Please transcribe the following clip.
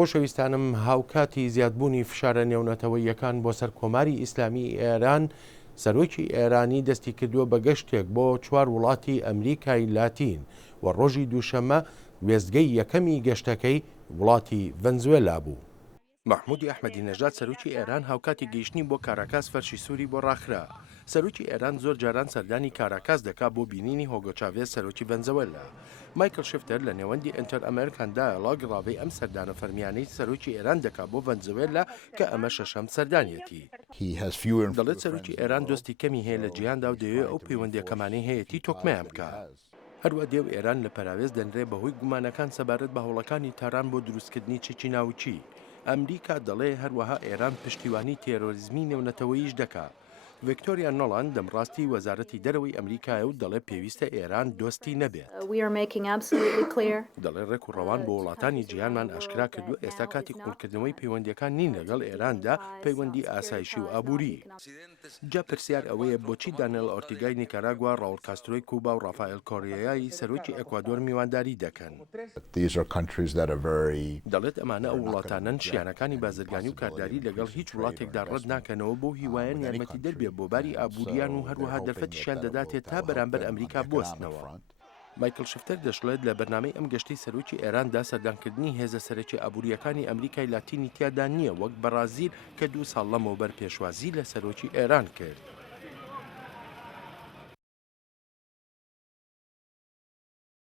خۆشەویستانم هاوکاتی زیادبوونی فشارە نێونەتەوەییەکان بۆ سەر کۆماری ئیسلامی ئێران سەرۆکی ئێرانی دەستی کردووە بە گەشتێک بۆ 4 وڵاتی ئەمریکای لاتین و ڕۆژی دووشەممە وێستگەی یەکەمی گەشتەکەی وڵاتی ڤەنزوێلا بوو. محمودی ئەحمەدی نەژاد سەرۆکی ئێران هاوکاتی گەیشتنی بۆ کاراکاس فەرشی سووری بۆ ڕاخرا. سەرۆکی ئێران زۆر جاران سەردانی کاراکاس دەکات بۆ بینینی هۆگۆ چاڤێز سەرۆکی ڤەنزوێلا. مایکل شفتر لە نێوەندی ئینتەر ئەمریکان دایالۆگ ڕاوی ئەم سەردانە فەرمیانەی سەرۆکی ئێران دەکات بۆ ڤەنزوێلا کە ئەمە شەشەم سەردانیەتی. دەڵێت سەرۆکی ئێران دۆستی کەمی هەیە لە جیهاندا و دەوێت ئەو پەیوەندیەکەمانەی هەیەی تۆکمەیان بکات. هەروە دێو ئێران لە پەراوێز دەنرێ بەهۆی گومانەکان سەبارەت بە هەوڵەکانی تاران بۆ دروستکردنی چێکی ناوچی. ئەمریکا دەڵێ هەروەها ئێران پشتیوانی تێرۆریزمی نێونەتەوەییش دەکات. ڤیکتۆریا نۆڵان دەمڕاستی وەزارەتی دەرەوەی ئەمریکایە و دەڵێ پێویستە ئێران دۆستی نەبێت. دەڵێ ڕێک و ڕەوان بۆ وڵاتانی جیهانمان ئاشکرا کردو ئێستا کاتی قوڵکردنەوەی پەیوەندیەکان نین لەگەڵ ئێراندا پەیوەندی ئاسایشی و ئابووری. جا پرسیار ئەوەیە بۆچی دانێل ئۆرتیگای نیکاراگوا، ڕاول کاسترۆی کوبا و ڕافائێل کۆریایی سەرۆکی ئەکوادۆر میوانداری دەکەن. دەڵێت ئەمانە ئەو وڵاتانن شیانەکانی بازرگانی و کارداری لەگەڵ هیچ وڵاتێکدا ڕەت ناکەنەوە بۆ هیوایەن یارمەتی دەربێ بۆ باری ئابووریان و هەروەها دەرفەتیشیان دەداتێت تا بەرامبەر ئەمریکا بوەستنەوە. مایکل شفتر دەشڵێت لە بەرنامەی ئەم گەشتی سەرۆکی ئێراندا سەردانکردنی هێزە سەرەکی ئابووریەکانی ئەمریکای لاتینی تیادا نییە وەک بەرازیل کە 2 ساڵ لەمەوبەر پێشوازی لە سەرۆکی ئێران کرد.